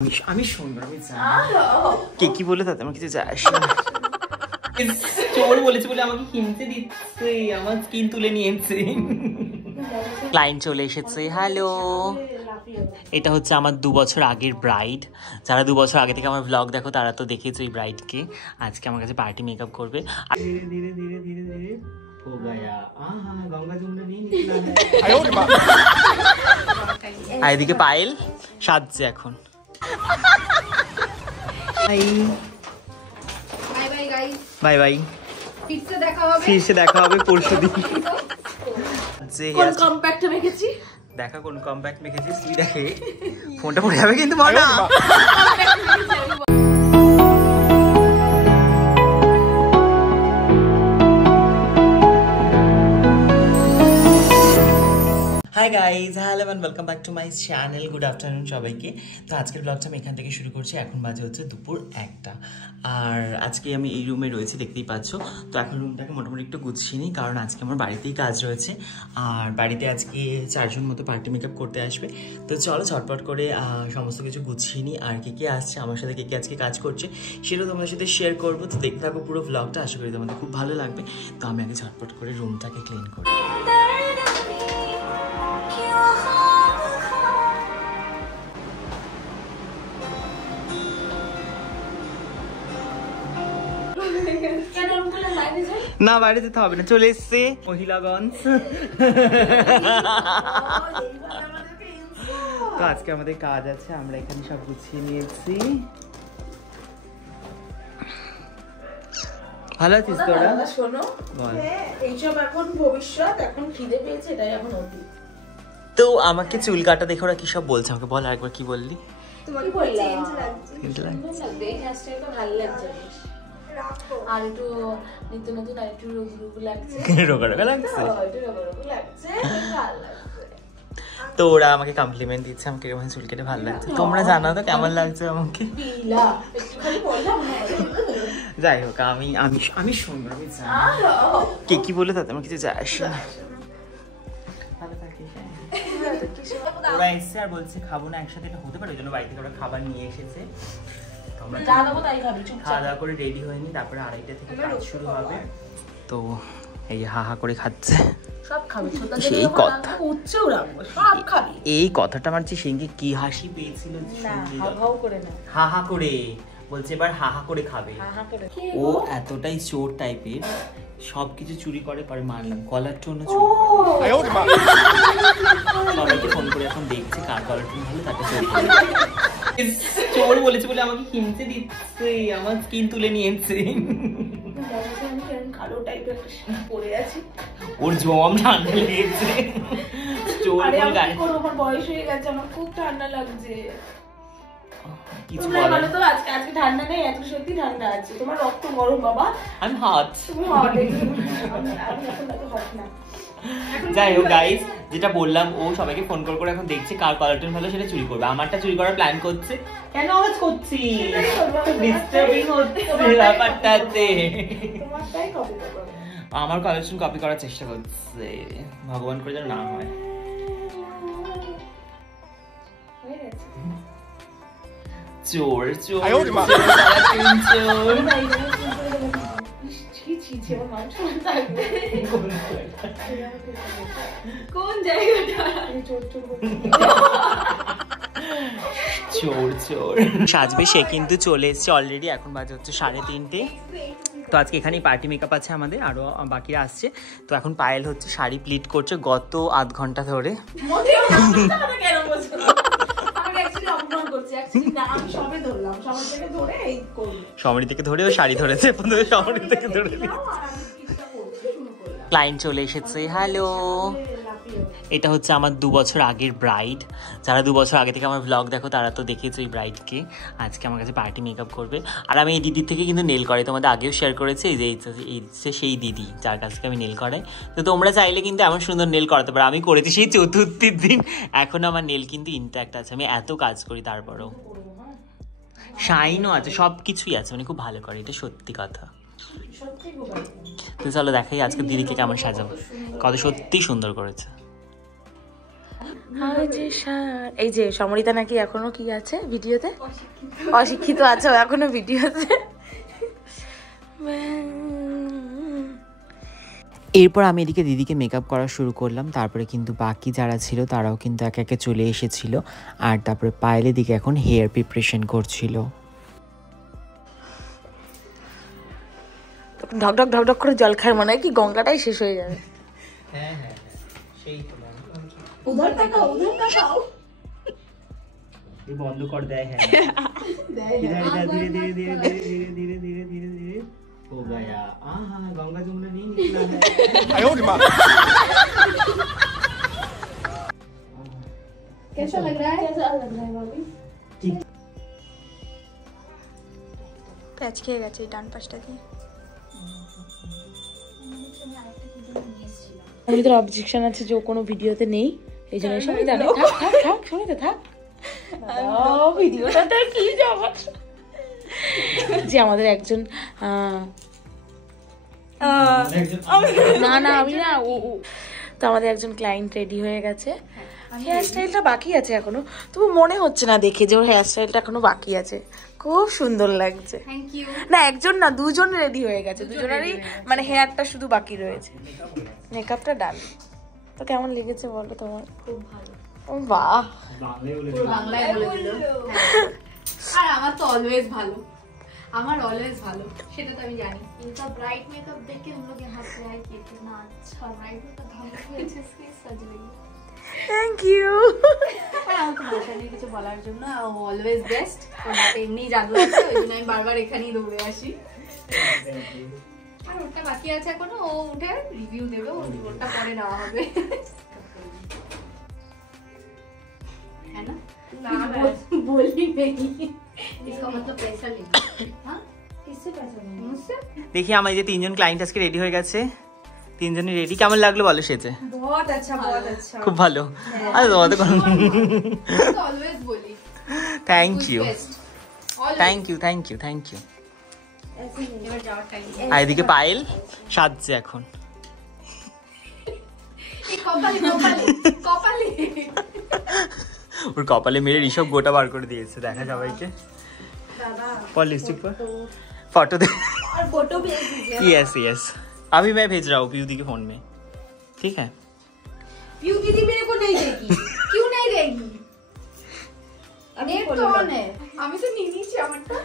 আমি সুন্দর, আমি কে কি বলে তাতে আমার কিছু যায় আসে না। চোর বলেছে বলে আমাকে কিনতে দিচ্ছে, আমার স্কিন তুলে নিয়েছে। ক্লায়েন্ট চলে এসেছে। হ্যালো, এটা হচ্ছে আমার 2 বছর আগের ব্রাইড। যারা 2 বছর আগে থেকে আমার ব্লগ দেখো তারা তো দেখেছো এই ব্রাইডকে। আজকে আমার কাছে পার্টি মেকআপ করবে। ধীরে ধীরে ধীরে ধীরে ধীরে हो गया। आहा गंगा जमुना नहीं निकला है। আর এদিকে পায়েল সাজছে এখন। Bye bye guys, bye bye. ফিরসে দেখা হবে পরশুদিন। কোন কম্প্যাক্ট মেখেছি দেখা, কোন কম্প্যাক্ট মেখেছিস তুই দেখে। ফোনটা পড়ে যাবে কিন্তু মা না। Hi guys, hello and welcome back to my channel. Good afternoon সবাইকে। তো আজকের ব্লগটা আমি এখান থেকে শুরু করছি। এখন বাজে হচ্ছে দুপুর 1টা। আর আজকে আমি এই রুমে রয়েছি, দেখতেই পাচ্ছ। তো এখন রুমটাকে মোটামুটি একটু গুছিয়ে নিই, কারণ আজকে আমার বাড়িতেই কাজ রয়েছে। আর বাড়িতে আজকে 4 জন মতো পার্টি মেকআপ করতে আসবে। তো চলো ঝটপট করে সমস্ত কিছু গুছিয়ে নিই। আর কে কে আসছে, আমার সাথে কে কে আজকে কাজ করছে সেটা তোমাদের সাথে শেয়ার করবো। তো দেখতে থাকো পুরো ব্লগটা, আশা করি তোমাদের খুব ভালো লাগবে। তো আমি আগে ঝটপট করে রুমটাকে ক্লিন করি। না বাইরে যেতে হবে না, চলে এসছে মহিলাগঞ্জ। তো আজকে আমাদের কাজ আছে, আমরা এখানে সব গুছিয়ে নিয়েছি। ভালো আছিস তোরা? শোনো, এইসব এখন ভবিষ্যৎ, এখন খিদে পেয়েছে, এটাই এখন অতীত। তো আমাকে চুল কাটা দেখে ওরা কি সব বলছে, আমাকে বল আরেকবার কি বললি? তোমাকে চেঞ্জ লাগছে, সুন্দর লাগছে, হেয়ারস্টাইলটা ভালো লাগছে। আর একটু নিত্য নতুন আর একটু রোগা লাগছে, রোগা লাগছে, তো ওরা আমাকে কমপ্লিমেন্ট দিচ্ছে, আমাকে এরকম চুল কেটে ভালো লাগছে। তোমরা জানাও তো কেমন লাগছে আমাকে। যাই হোক, আমি সুন্দর, আমি কে কি বলে তাতে আমার কিছু যায় আসে না। ওরা এসছে আর বলছে খাবো না একসাথে, এটা হতে পারে, ওই জন্য বাড়ি থেকে ওরা খাবার নিয়ে এসেছে। খাওয়া দাওয়া করে রেডি হয়নি, তারপরে 2:30 থেকে কাজ শুরু হবে। তো এই হা হা করে খাচ্ছে। সেই কথা, এই কথাটা আমার যে সেদিনকে কি হাসি পেয়েছিল, হা হা করে বলছে এবার হা হা করে খাবে। ও এতটাই চোর টাইপের, সবকিছু চুরি করে, পরে মারলাম কলার টোনও চুরি করে। সবাইকে ফোন করে এখন দেখছে কার কলার টোন ভালো তাকে চোর করে। চোর বলেছে বলে আমাকে কিনতে দিচ্ছে, আমার স্কিন তুলে নিয়েছে। ওর জম ঠান্ডা লেগেছে। চোর বয়স হয়ে গেছে, আমার খুব ঠান্ডা লাগছে। কিছু বলো তো, আজকে ঠান্ডা নেই, এত সত্যি ঠান্ডা আছে। তোমার রক্ত গরম বাবা, আমি হট। যাই হোক গাইস, যেটা বললাম, ও সবাইকে ফোন করে এখন দেখছে কার কলার টোন ভালো সেটা চুরি করবে। আমারটা চুরি করার প্ল্যান করছে। কেন আওয়াজ করছি? ডিস্টার্বিং হচ্ছে ব্যাপারটাতে। আমার কলার টোন কপি করার চেষ্টা করছে, ভগবান করে যেন না হয়। চোর চোর কোন জায়গাটা? চোর চোর সাজবে সে কিন্তু চলে এসছে অলরেডি। এখন বাজে হচ্ছে 3:30। তো আজকে এখানেই পার্টি মেকআপ আছে আমাদের, আরো বাকিরা আসছে। তো এখন পায়েল হচ্ছে শাড়ি প্লিট করছে গত আধ ঘন্টা ধরে। সমরি থেকে ধরে ও শাড়ি ধরেছে, সমরি থেকে ধরে। ক্লায়েন্ট চলে এসেছে। হ্যালো, এটা হচ্ছে আমার 2 বছর আগের ব্রাইড। যারা 2 বছর আগে থেকে আমার ব্লগ দেখো তারা তো দেখেছো এই ব্রাইডকে। আজকে আমার কাছে পার্টি মেকআপ করবে। আর আমি এই দিদির থেকে কিন্তু নেল করাই, তোমাদের আগেও শেয়ার করেছি। এই যে সেই দিদি যার কাছ থেকে আমি নেল করাই। তো তোমরা চাইলে কিন্তু এমন সুন্দর নেল করাতে পারো। আমি করেছি সেই 4র্থীর দিন, এখন আমার নেল কিন্তু ইনট্যাক্ট আছে। আমি এত কাজ করি, তারপরেও শাইনও আছে, সব কিছুই আছে, মানে খুব ভালো করে, এটা সত্যি কথা। তো চলো দেখাই আজকে দিদিকে কেমন সাজাবো, কত সত্যি সুন্দর করেছে। এই যে সমরিতা নাকি এখনো কি আছে ভিডিওতে, অশিক্ষিত আছে এখনো ভিডিওতে। এরপর আমি এদিকে দিদিকে মেকআপ করা শুরু করলাম, তারপরে কিন্তু বাকি যারা ছিল তারাও কিন্তু একে একে চলে এসেছিল। আর তারপরে পায়েলের দিকে এখন হেয়ার প্রিপারেশন করছিল। ঢক ঢক ঢক ঢক করে জল খায়, মনে হয় কি গঙ্গাটাই শেষ হয়ে যাবে। হ্যাঁ হ্যাঁ সেই তো উধার তাকাও, উধার তাকাও। এই বন্ধ কর দেয়। হ্যাঁ ইধর ইধর ধীরে ধীরে ধীরে ধীরে ধীরে ধীরে ধীরে धीरे हो गया। हाँ गंगा जमुना नहीं निकला है। आयो रे माँ। कैसा लग रहा है? कैसा लग रहा है भाभी? ठीक। প্যাচ খেয়ে গেছে ডান পাশটা দিয়ে। আমাদের অবজেকশন আছে যে কোনো ভিডিওতে নেই, এই জন্য সমরিতা থাক থাক সমরিতা থাক। ভিডিওটাতে কি যাবে যে আমাদের একজন না না আমি না তো আমাদের একজন ক্লায়েন্ট রেডি হয়ে গেছে। হেয়ার স্টাইলটা বাকি আছে এখনো, তবু মনে হচ্ছে না দেখে যে ওর হেয়ার স্টাইলটা এখনো বাকি আছে। খুব সুন্দর লাগছে। না একজন না দুজন রেডি হয়ে গেছে, দুজনেরই মানে হেয়ারটা শুধু বাকি রয়েছে। মেকআপটা ডান। তো কেমন লেগেছে বলো তোমার? খুব ভালো। বাহ বাংলায় বলে দিল। আর আমার তো অলওয়েজ ভালো, আমার অলওয়েজ ভালো, সেটা তো আমি জানি। इनका ब्राइट मेकअप देख के हम लोग यहाँ पे आए कि इतना अच्छा ब्राइट मेकअप हम लोग अच्छे से सज रही है। Thank you. আমার তো ভাষা নেই কিছু বলার জন্য, অলওয়েজ বেস্ট। ওনাকে এমনি জাদু আছে, ওই জন্য আমি বারবার এখানেই দৌড়ে আসি। আর ওটা বাকি আছে এখনো, ও উঠে রিভিউ দেবে, ওটা পরে নেওয়া হবে। है ना? बोली नहीं, इसका मतलब पैसा नहीं। हाँ किससे पैसा नहीं? मुझसे। देखिए আমার যে তিনজন ক্লায়েন্ট আজকে রেডি হয়ে গেছে, তিনজনই রেডি। কেমন লাগলো বলো সেজে? बहुत अच्छा, बहुत अच्छा, খুব ভালো। আরে তোমাদের কোনো অলওয়েজ বলি thank you thank you thank you thank you. এবার যাওয়ার টাইম। আর এদিকে পায়েল সাজছে এখন। এই কপালে কপালে কপালে ওর কপালে মেরে ঋষভ গোটা বার করে দিয়েছে, দেখা সবাইকে। दादा पर लिपस्टिक पर फोटो दे और फोटो भेज दीजिए। यस यस अभी मैं भेज रहा हूँ पीयू दी के फोन में, ठीक है? पीयू दीदी मेरे को नहीं देगी। क्यों नहीं देगी? नेट तो ऑन है, আমি তো নিয়ে নিয়েছি আমারটা।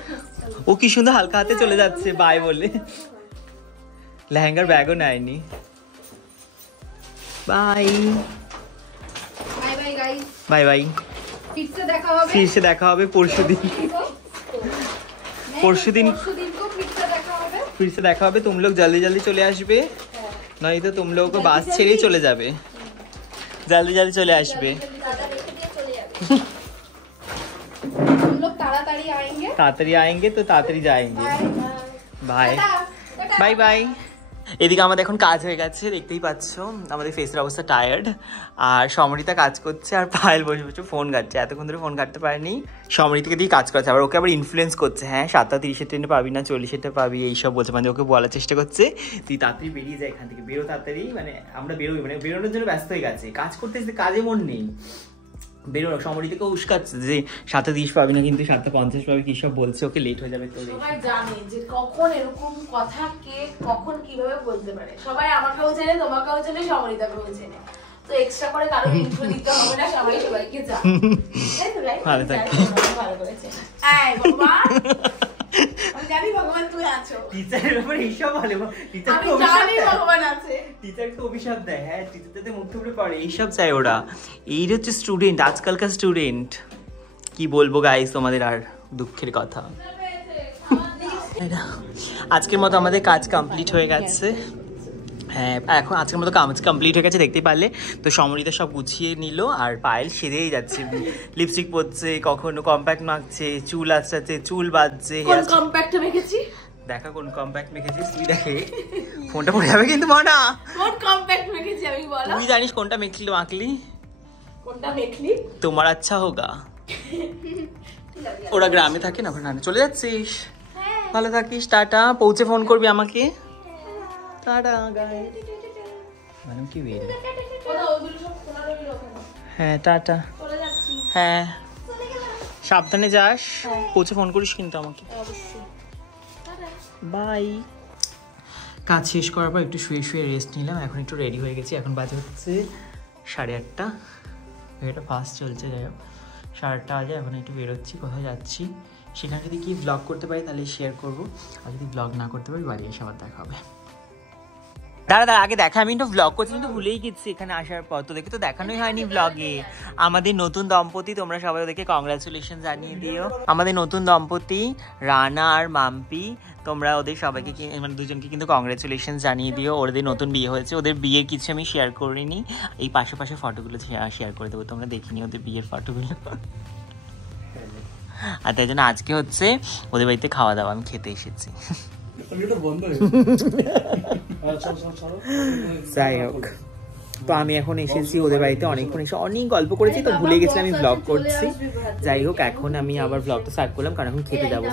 ও কি সুন্দর হালকা হাতে চলে যাচ্ছে বাই বলে, লেহেঙ্গার ব্যাগও নেয়নি। Bye bye bye guys, bye bye. फिर से देखा होगा परशुदिन परशुदिन को फिर से देखा होगा। तुम लोग जल्दी जल्दी चले आसबे, नहीं तो तुम लोगों को बास छेड़े चले जाबे। जल्दी जल्दी चले आसबे। हम लोग ताड़ाताड़ी आएंगे तो ताड़ाताड़ी जाएंगे। Bye bye bye. এদিকে আমাদের এখন কাজ হয়ে গেছে, দেখতেই পাচ্ছ আমাদের ফেসের অবস্থা টায়ার্ড। আর সমরিতা কাজ করছে আর পায়েল বসে বসে ফোন ঘাটছে, এতক্ষণ ধরে ফোন ঘাটতে পারেনি। সমরিতাকে দিয়ে কাজ করাচ্ছে, আবার ওকে আবার ইনফ্লুয়েন্স করছে। হ্যাঁ 7:30 ট্রেনে পাবি না 40 পাবি এইসব বলছে, মানে ওকে বলার চেষ্টা করছে তুই তাড়াতাড়ি বেরিয়ে যায় এখান থেকে, বেরো তাড়াতাড়ি। মানে আমরা বেরোই, মানে বেরোনোর জন্য ব্যস্ত হয়ে গেছে, কাজ করতে কাজে মন নেই। বেরোনো সমরিতাকে উস্কাচ্ছে যে 7:30 পাবি না, কিন্তু 7:50 পাবি, কি সব বলছে, ওকে লেট হয়ে যাবে। তো সবাই জানে যে কখন এরকম কথা কে কখন কিভাবে বলতে পারে। সবাই আমাকেও চেনে, তোমাকেও চেনে, সমরিতাকেও চেনে। তো এক্সট্রা করে কারো ইন্ট্রো দিতে হবে না, সবাই সবাইকে জানে। ভালো থাকো। ভালো করে চেনে। এই ভগবান, আমি জানি ভগবান তুই আছো। টিচারের ব্যাপারে এইসব বলে, আমি জানি ভগবান আছে। টিচারকে অভিশাপ দেয়। হ্যাঁ টিচারদের মুখ থুবড়ে পড়ে, এইসব চাই ওরা। এই হচ্ছে স্টুডেন্ট, আজকালকার স্টুডেন্ট। কি বলবো গাইস তোমাদের, আর দুঃখের কথা। আজকের মতো আমাদের কাজ কমপ্লিট হয়ে গেছে। হ্যাঁ এখন আজকের মতো কাজ কমপ্লিট হয়ে গেছে, দেখতেই পারলে। তো সমরিতা সব গুছিয়ে নিল, আর পায়েল সেরেই যাচ্ছে, লিপস্টিক পরছে, কখনো কম্প্যাক্ট মাখছে, চুল আঁচড়াচ্ছে, চুল বাঁধছে। কোন কম্প্যাক্ট মেখেছি দেখা কোন কম্প্যাক্ট মেখেছিস তুই, দেখে ফোনটা পড়ে যাবে কিন্তু মনা। কোন কম্প্যাক্ট মেখেছি আমি বলো? তুই জানিস কোনটা মেখলি মাখলি? কোনটা মেখলি? তোমার আচ্ছা হোগা। ওরা গ্রামে থাকে না, ওখানে চলে যাচ্ছিস? ভালো থাকিস, টাটা। পৌঁছে ফোন করবি আমাকে। Tata guys. মানে কি বের হ্যাঁ টাটা। হ্যাঁ সাবধানে যাস, পৌঁছে ফোন করিস কিন্তু আমাকে। বাই। কাজ শেষ করার পর একটু শুয়ে শুয়ে রেস্ট নিলাম, এখন একটু রেডি হয়ে গেছি। এখন বাজে হচ্ছে 8:30, এটা ফার্স্ট চলছে। যাই হোক 8:30 বাজে, এখন একটু বেরোচ্ছি, কোথায় যাচ্ছি সেখানে যদি কি ব্লগ করতে পারি তাহলে শেয়ার করবো, আর যদি ব্লগ না করতে পারি বাড়ি এসে আবার দেখা হবে। দাঁড়া আগে দেখা, আমি একটু ব্লগ করছি কিন্তু ভুলেই গেছি এখানে আসার পর, তো দেখে তো দেখানোই হয়নি ব্লগে। আমাদের নতুন দম্পতি, তোমরা সবাই ওদেরকে কংগ্রাচুলেশন জানিয়ে দিও। আমাদের নতুন দম্পতি রানা আর মাম্পি, তোমরা ওদের সবাইকে মানে দুজনকে কিন্তু কংগ্রাচুলেশন জানিয়ে দিও। ওদের নতুন বিয়ে হয়েছে, ওদের বিয়ের কিছু আমি শেয়ার করিনি, এই পাশে পাশে ফটোগুলো শেয়ার করে দেবো, তোমরা দেখিনি ওদের বিয়ের ফটোগুলো। আর তাই জন্য আজকে হচ্ছে ওদের বাড়িতে খাওয়া দাওয়া, আমি খেতে এসেছি। যাই হোক, তো আমি এখন এসেছি ওদের বাড়িতে, অনেকক্ষণ এসে অনেক গল্প করেছি, তো ভুলে গেছিলাম আমি ব্লগ করছি। যাই হোক এখন আমি আবার ব্লগটা স্টার্ট করলাম, কারণ এখন খেতে যাবো।